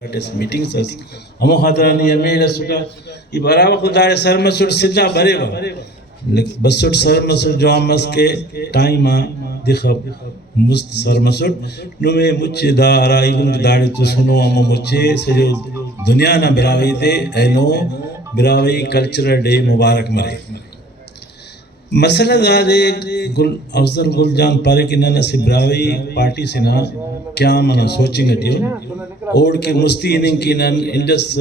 meetings as amo hadrani yamela suta ibara khudare sarmasud sidda bareva basud sarmasud jo amas ke time dikhab must sarmasud nume mucce da arailum dare tu suno amo mucce sejo dunya na birawi te eno birawi cultural day mubarak mare مسئلہ زیادہ گل افضل گل جان پارے کی نہ سے Brahui party سے نہ کیا منا سوچیں گے اور کہ مستی انہیں کی نہ Indus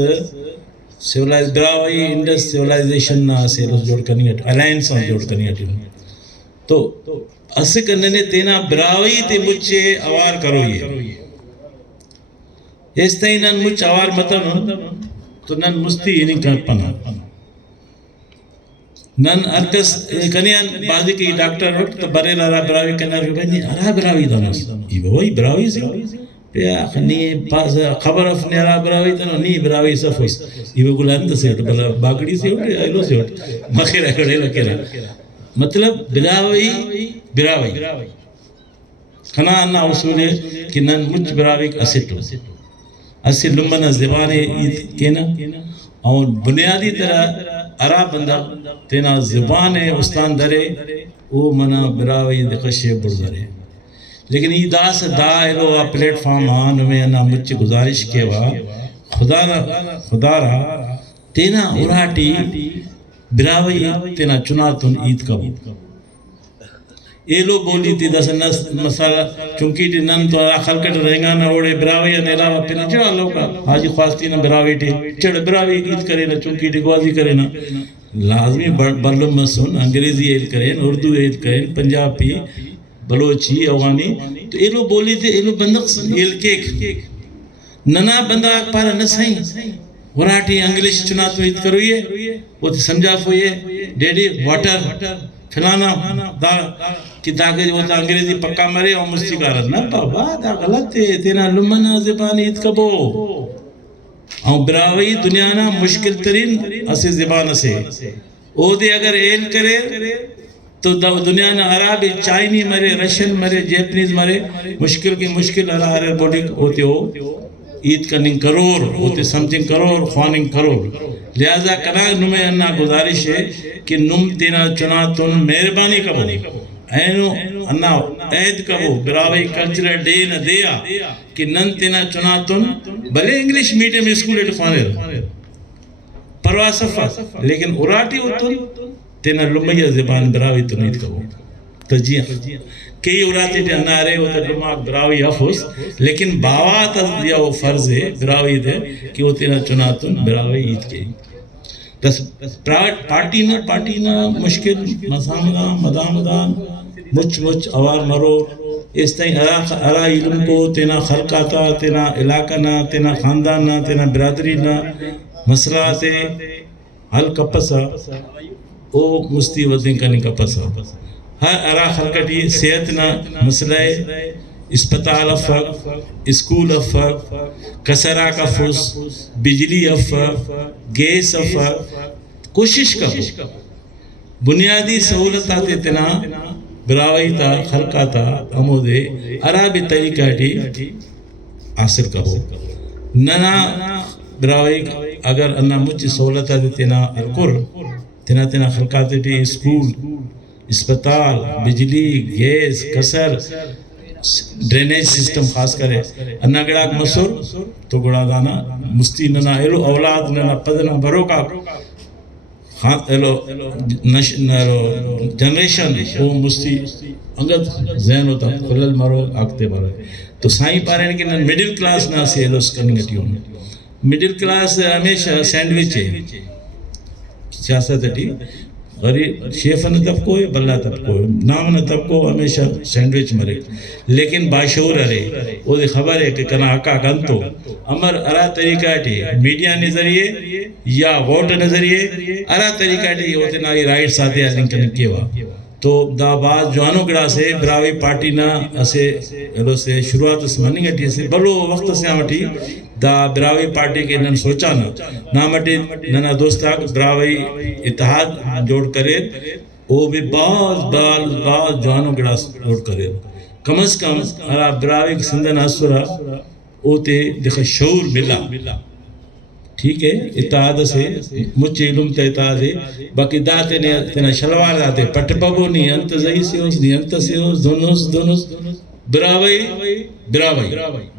civilised Brahui Indus civilisation نہ سے جوڑ کرنی ہے الائنس نہ جوڑ کرنی ہے تو اسے کرنے نے تینا براوی تے مجھے آوار کرو یہ اس طرح نہ مجھے آوار مطلب تو نہ مستی انہیں کا پنا نن ارکس کنیان بازی کی ڈاکٹر وقت تو برے لارا براوی کنار کے بھائی ارا براوی دانوس یہ وہی براوی سے پیا خنی پاس خبر افنے ارا براوی دانو نی براوی صفوس یہ گلانت سے بلا باگڑی سے اٹھ ایلو سے اٹھ مخیرہ کڑے لکیرہ مطلب براوی براوی کھنا انا اصول ہے کہ نن مجھ براوی اسٹو اسی لمبنا زبانے کینا اور بنیادی طرح ارا بندہ تینا زبان استان درے او منا براوی دقشے بردرے لیکن یہ داس دائلو پلیٹ فارم آن میں انا مجھے گزارش کے وا خدا رہا تینا اراٹی براوی تینا چناتن عید کا بود ایلو بولی تھی دس مسالہ چونکہ تی نن تو خلقٹ رہنگا نہ اوڑے براوی علاوہ پینا چڑا لوگا حاجی خواستی نہ براوی ٹی چڑ براوی عید کرے نا چونکہ تی گوازی کرے نا لازمی بلم مسون انگریزی عید کریں اردو عید کریں پنجابی بلوچی افغانی تو ایلو بولی تھی ایلو بندق ایل کیک ننا بندہ پارا نسائیں وراٹی انگلیش چنا تو عید کروئے وہ تھی سمجھا ہوئے ڈیڈی واٹر فلانا دا کہ تاکہ وہ تا انگریزی پکا مرے اور مستی کارت نا بابا دا غلط ہے تینا لمنا زبان عید کبو اور براوی دنیا نا مشکل ترین اسی زبان سے او دے اگر ایل کرے تو دنیا نا عربی چائنی مرے رشین مرے جیپنیز مرے مشکل کی مشکل عرب بوڈی ہوتے ہو عید کرننگ کرور ہوتے سمجھنگ کرور خواننگ کرور لہذا کنا نمیں انہا گزارش ہے کہ نم تینا چناتن مہربانی کبو اینو انہا عید کبو براوی کلچرل ڈے نہ دیا کہ نن تینا چناتن بلے انگلیش میڈیم اسکول ایٹ خوانے رہا پروا صفحہ لیکن اراٹی ہوتن تینا لمیہ زبان براوی تنید کبو تجیح کئی اراتی تے انارے ہوتے لماک براوی حفظ لیکن باوات از دیا وہ فرض ہے براوی دے کہ وہ تینا چناتن براوی عید کے بس پارٹی نا مشکل مسامدان مدامدان مچ اوار مرور اس طرح ارا علم کو تینا خلقاتا تینا علاقہ نا تینا خاندان نا تینا برادری نا مسئلہ تے حل کپسا او مستی ودن کرنے کپسا ہر ارا خلقٹی صحت نا مسئلہ اسپتال افر اسکول افر کسرہ کا فس بجلی افر گیس افر کوشش کا بنیادی سہولتات اتنا براوی تا خلقہ تا امودے عربی طریقہ ٹی حاصل کا ہو ننا براوی اگر انہا مجھے سہولتات اتنا الکر تینا خلقات ٹی اسکول اسپتال بجلی گیس کسر ڈرینیج سسٹم خاص کرے انہا گڑاک مسور تو گڑا دانا مستی ننا ایلو اولاد ننا پدنا برو کا جنریشن وہ مستی انگت ذہن ہوتا خلل مرو آگتے مرو تو سائیں پارین کی نن میڈل کلاس نا سے ایلوس کرنی گٹی ہوں میڈل کلاس ہمیشہ سینڈوچ ہے سیاست ہے غریب شیف نہ طبقو ہے بلہ طبقو ہے نام نہ طبقو ہمیشہ سینڈوچ مرے لیکن باشعور رہے وہ دے خبر ہے کہ کنا آقا گنتو امر ارا طریقہ ٹی میڈیا نظریے یا ووٹ نظریے ارا طریقہ ٹی ہوتے نا یہ رائٹ ساتھے آلنگ کنک کیوا تو دا بعض جوانوں گڑا سے براوی پارٹی نا اسے شروعات اس مننگ اٹھی سے بلو وقت سے آمٹی دا براوی پارٹی کے نن سوچا نامٹی ننا دوستاک براوی اتحاد جوڑ کرے وہ بھی بعض جوانوں گڑا جوڑ کرے کم از کم براوی سندن اسورا اوتے دیکھا شعور ملا ٹھیک ہے اتحاد سے مجھ علم تے اتحاد ہے باقی داتے نے تینا شلوار داتے پٹ بابو نی انت زئی سیوس نی انت سیوس دونوس براوی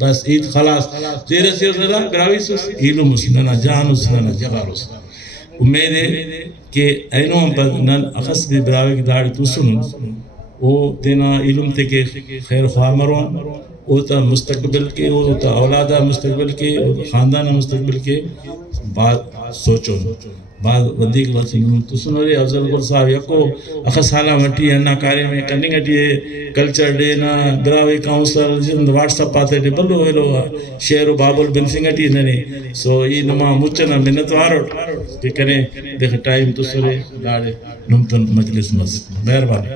بس ایت خلاص تیرے سیوس ندا براوی سوس علم اس ننا جانوس ننا جغاروس امید ہے کہ اینو ہم پر نن اخص بھی براوی کی داڑی تو سنن او تینا علم تے کے خیر خواہ مرون او تا مستقبل کے او تا اولادہ مستقبل کے او تا خاندانہ مستقبل کے بات سوچو بعد ودیک لسنون تو سنوری افضل قل صاحب یکو اخص حالا مٹی ہے نا کاری میں کنی گٹی ہے کلچر ڈے نا براوی کاؤنسل جن واٹس اپ آتے دے بلو ہیلو شہر و بابل بن سنگٹی ننے سو یہ نما مچنا منت وارو کہ کریں دیکھ ٹائم تو سرے داڑے نمتن مجلس مز مہربانی